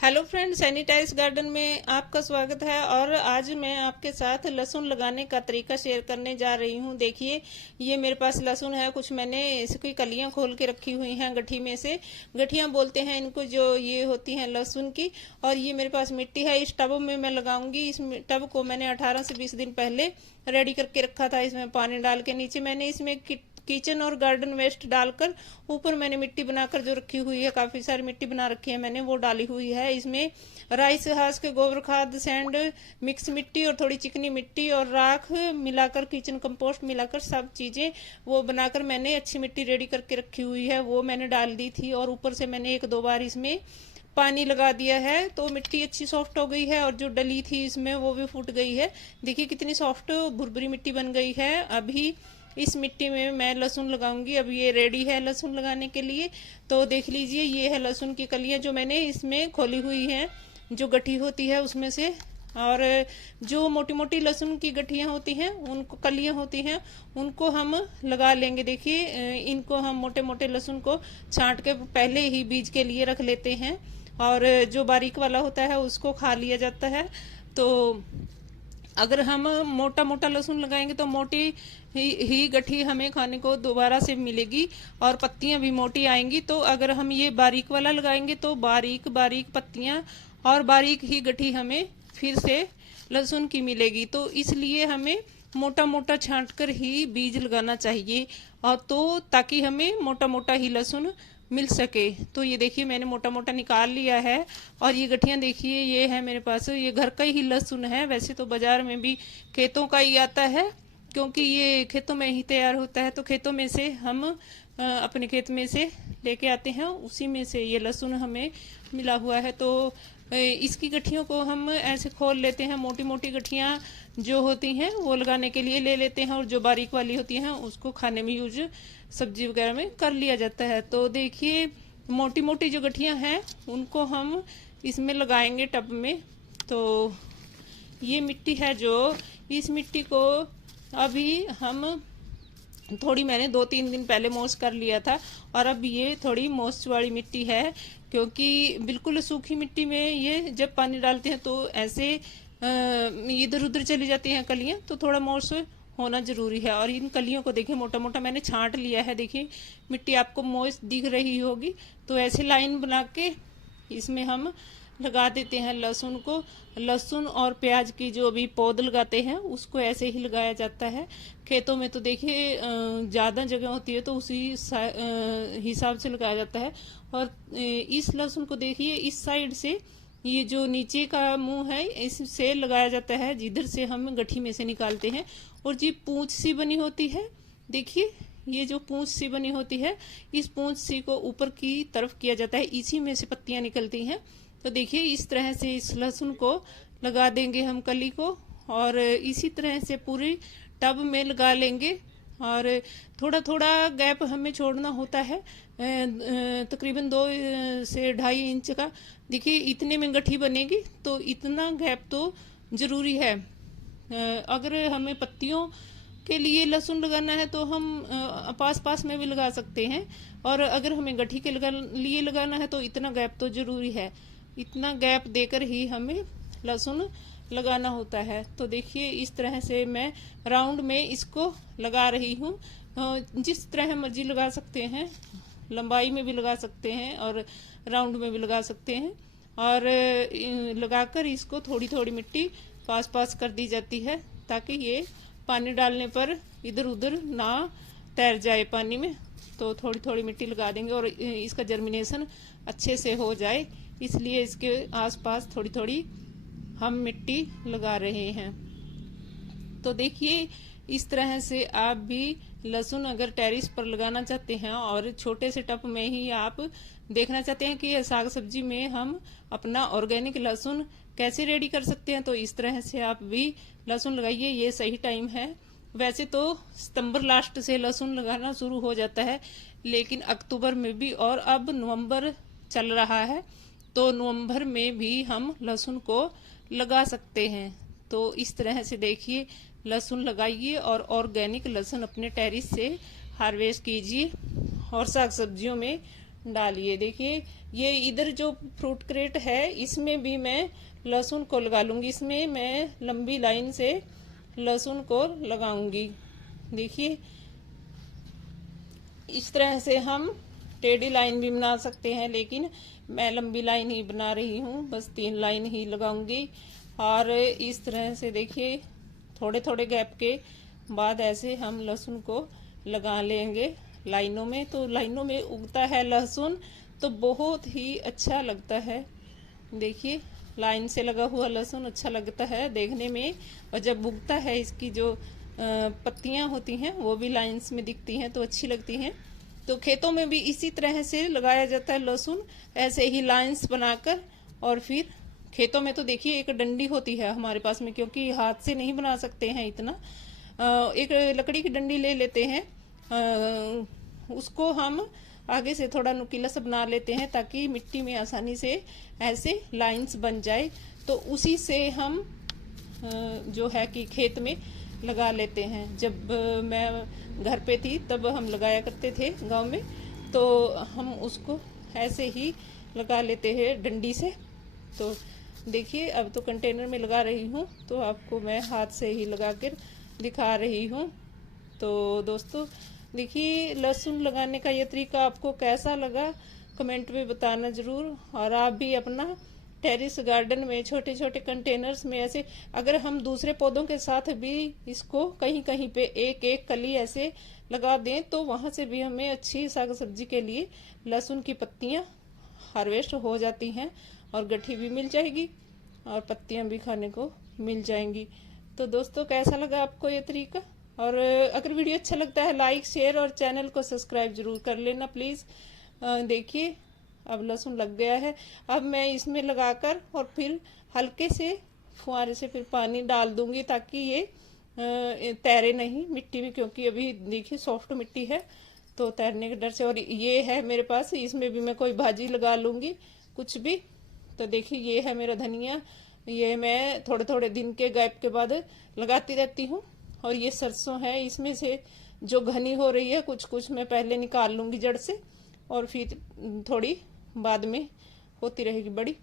Hello friend, sanitise garden में आपका स्वागत है। और आज मैं आपके साथ लहसुन लगाने का तरीका शेयर करने जा रही हूँ। देखिए, ये मेरे पास लहसुन है। कुछ मैंने इसकी कलियां खोल के रखी हुई हैं गठी में से। गठियां बोलते हैं इनको, जो ये होती हैं लहसुन की। और ये मेरे पास मिट्टी है। इस टब में मैं लगाऊंगी। इस टब को मैंने 18 से 20 दिन पहले रेडी करके रखा था। इसमें पानी डाल के नीचे मैंने इसमें किचन और गार्डन वेस्ट डालकर ऊपर मैंने मिट्टी बनाकर जो रखी हुई है, काफी सारी मिट्टी बना रखी है मैंने, वो डाली हुई है। इसमें राइस हाउस के गोबर खाद, सैंड मिक्स मिट्टी और थोड़ी चिकनी मिट्टी और राख मिलाकर, किचन कंपोस्ट मिलाकर सब चीजें वो बनाकर मैंने अच्छी मिट्टी रेडी करके रखी हुई है, वो मैंने डाल दी थी। और ऊपर से मैंने 1-2 बार इसमें पानी लगा दिया है, तो मिट्टी अच्छी सॉफ्ट हो गई है। और जो डली थी इसमें वो भी फूट गई है। देखिए कितनी सॉफ्ट भुरभुरी मिट्टी बन गई है। अभी इस मिट्टी में मैं लहसुन लगाऊंगी। अब ये रेडी है लहसुन लगाने के लिए। तो देख लीजिए, ये है लहसुन की कलियां जो मैंने इसमें खोली हुई हैं, जो गठी होती है उसमें से। और जो मोटी मोटी लहसुन की गठियां होती हैं, उनको कलियां होती हैं, उनको हम लगा लेंगे। देखिए, इनको हम मोटे मोटे लहसुन को छांट के पहले ही बीज के लिए रख लेते हैं। और जो बारीक वाला होता है उसको खा लिया जाता है। तो अगर हम मोटा मोटा लहसुन लगाएंगे तो मोटी ही गठी हमें खाने को दोबारा से मिलेगी और पत्तियां भी मोटी आएंगी। तो अगर हम ये बारीक वाला लगाएंगे तो बारीक बारीक पत्तियां और बारीक ही गठी हमें फिर से लहसुन की मिलेगी। तो इसलिए हमें मोटा मोटा छांट कर ही बीज लगाना चाहिए, और तो ताकि हमें मोटा मोटा ही लहसुन मिल सके। तो ये देखिए, मैंने मोटा मोटा निकाल लिया है। और ये गठियां देखिए, ये है मेरे पास, ये घर का ही लहसुन है। वैसे तो बाजार में भी खेतों का ही आता है, क्योंकि ये खेतों में ही तैयार होता है। तो खेतों में से हम अपने खेत में से लेके आते हैं, उसी में से ये लहसुन हमें मिला हुआ है। तो इसकी गठियों को हम ऐसे खोल लेते हैं। मोटी मोटी गठियां जो होती हैं वो लगाने के लिए ले लेते हैं, और जो बारीक वाली होती हैं उसको खाने में यूज, सब्जी वगैरह में कर लिया जाता है। तो देखिए, मोटी मोटी जो गठियां हैं उनको हम इसमें लगाएंगे टब में। तो ये मिट्टी है, जो इस मिट्टी को अभी हम थोड़ी, मैंने 2-3 दिन पहले मोस कर लिया था, और अब ये थोड़ी मोस वाली मिट्टी है। क्योंकि बिल्कुल सूखी मिट्टी में ये जब पानी डालते हैं तो ऐसे इधर उधर चली जाती हैं कलियां, तो थोड़ा मोस होना जरूरी है। और इन कलियों को देखिए, मोटा मोटा मैंने छांट लिया है। देखिए मिट्टी आपको मोस दिख रही होगी। तो ऐसे लाइन बना के इसमें हम लगा देते हैं लहसुन को। लहसुन और प्याज की जो अभी पौध लगाते हैं उसको ऐसे ही लगाया जाता है। खेतों में तो देखिए ज़्यादा जगह होती है, तो उसी हिसाब से लगाया जाता है। और इस लहसुन को देखिए, इस साइड से ये जो नीचे का मुंह है इससे लगाया जाता है, जिधर से हम गठी में से निकालते हैं। और जी पूंछ सी बनी होती है, देखिए ये जो पूंछ सी बनी होती है, इस पूंछ सी को ऊपर की तरफ किया जाता है, इसी में से पत्तियां निकलती हैं। तो देखिए, इस तरह से इस लहसुन को लगा देंगे हम कली को, और इसी तरह से पूरी टब में लगा लेंगे। और थोड़ा थोड़ा गैप हमें छोड़ना होता है, तकरीबन 2 से 2.5 इंच का। देखिए इतने में गठी बनेगी, तो इतना गैप तो जरूरी है। अगर हमें पत्तियों के लिए लहसुन लगाना है तो हम पास पास में भी लगा सकते हैं, और अगर हमें गठी के लिए लगाना है तो इतना गैप तो जरूरी है। इतना गैप देकर ही हमें लहसुन लगाना होता है। तो देखिए, इस तरह से मैं राउंड में इसको लगा रही हूँ। जिस तरह मर्जी लगा सकते हैं, लंबाई में भी लगा सकते हैं और राउंड में भी लगा सकते हैं। और लगाकर इसको थोड़ी थोड़ी मिट्टी पास पास कर दी जाती है, ताकि ये पानी डालने पर इधर उधर ना तैर जाए पानी में। तो थोड़ी थोड़ी मिट्टी लगा देंगे, और इसका जर्मिनेशन अच्छे से हो जाए, इसलिए इसके आसपास थोड़ी थोड़ी हम मिट्टी लगा रहे हैं। तो देखिए, इस तरह से आप भी लहसुन अगर टेरिस पर लगाना चाहते हैं, और छोटे से टब में ही आप देखना चाहते हैं कि साग सब्जी में हम अपना ऑर्गेनिक लहसुन कैसे रेडी कर सकते हैं, तो इस तरह से आप भी लहसुन लगाइए। ये सही टाइम है। वैसे तो सितंबर लास्ट से लहसुन लगाना शुरू हो जाता है, लेकिन अक्टूबर में भी, और अब नवंबर चल रहा है, तो नवंबर में भी हम लहसुन को लगा सकते हैं। तो इस तरह से देखिए, लहसुन लगाइए और ऑर्गेनिक लहसुन अपने टेरिस से हार्वेस्ट कीजिए, और साग सब्जियों में डालिए। देखिए ये इधर जो फ्रूट क्रेट है इसमें भी मैं लहसुन को लगा लूंगी। इसमें मैं लंबी लाइन से लहसुन को लगाऊंगी। देखिए इस तरह से हम टेढ़ी लाइन भी बना सकते हैं, लेकिन मैं लंबी लाइन ही बना रही हूँ, बस 3 लाइन ही लगाऊंगी। और इस तरह से देखिए थोड़े थोड़े गैप के बाद ऐसे हम लहसुन को लगा लेंगे लाइनों में। तो लाइनों में उगता है लहसुन तो बहुत ही अच्छा लगता है। देखिए लाइन से लगा हुआ लहसुन अच्छा लगता है देखने में, और जब उगता है इसकी जो पत्तियां होती हैं वो भी लाइंस में दिखती हैं तो अच्छी लगती हैं। तो खेतों में भी इसी तरह से लगाया जाता है लहसुन, ऐसे ही लाइंस बनाकर। और फिर खेतों में तो देखिए एक डंडी होती है हमारे पास में, क्योंकि हाथ से नहीं बना सकते हैं इतना। एक लकड़ी की डंडी ले लेते हैं, उसको हम आगे से थोड़ा नुकीला सा बना लेते हैं ताकि मिट्टी में आसानी से ऐसे लाइंस बन जाए। तो उसी से हम जो है कि खेत में लगा लेते हैं। जब मैं घर पे थी तब हम लगाया करते थे गांव में, तो हम उसको ऐसे ही लगा लेते हैं डंडी से। तो देखिए अब तो कंटेनर में लगा रही हूँ, तो आपको मैं हाथ से ही लगा कर दिखा रही हूँ। तो दोस्तों देखिए लहसुन लगाने का ये तरीका आपको कैसा लगा कमेंट में बताना ज़रूर। और आप भी अपना टेरेस गार्डन में छोटे छोटे कंटेनर्स में ऐसे, अगर हम दूसरे पौधों के साथ भी इसको कहीं कहीं पे एक एक कली ऐसे लगा दें तो वहां से भी हमें अच्छी साग सब्जी के लिए लहसुन की पत्तियां हार्वेस्ट हो जाती हैं, और गठी भी मिल जाएगी और पत्तियां भी खाने को मिल जाएंगी। तो दोस्तों कैसा लगा आपको ये तरीका? और अगर वीडियो अच्छा लगता है लाइक शेयर और चैनल को सब्सक्राइब जरूर कर लेना प्लीज़। देखिए अब लहसुन लग गया है। अब मैं इसमें लगाकर और फिर हल्के से फुहारे से फिर पानी डाल दूंगी ताकि ये तैरे नहीं मिट्टी में, क्योंकि अभी देखिए सॉफ्ट मिट्टी है तो तैरने के डर से। और ये है मेरे पास, इसमें भी मैं कोई भाजी लगा लूंगी कुछ भी। तो देखिए ये है मेरा धनिया, ये मैं थोड़े थोड़े दिन के गैप के बाद लगाती रहती हूँ। और ये सरसों है, इसमें से जो घनी हो रही है कुछ कुछ मैं पहले निकाल लूंगी जड़ से, और फिर थोड़ी बाद में होती रहेगी बड़ी।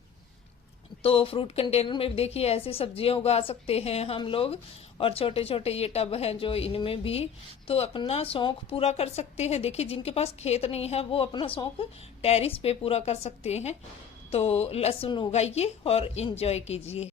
तो फ्रूट कंटेनर में देखिए ऐसे सब्जियां उगा सकते हैं हम लोग, और छोटे छोटे ये टब हैं जो इनमें भी तो अपना शौक पूरा कर सकते हैं। देखिए जिनके पास खेत नहीं है वो अपना शौक टेरिस पे पूरा कर सकते हैं। तो लहसुन उगाइए और इंजॉय कीजिए।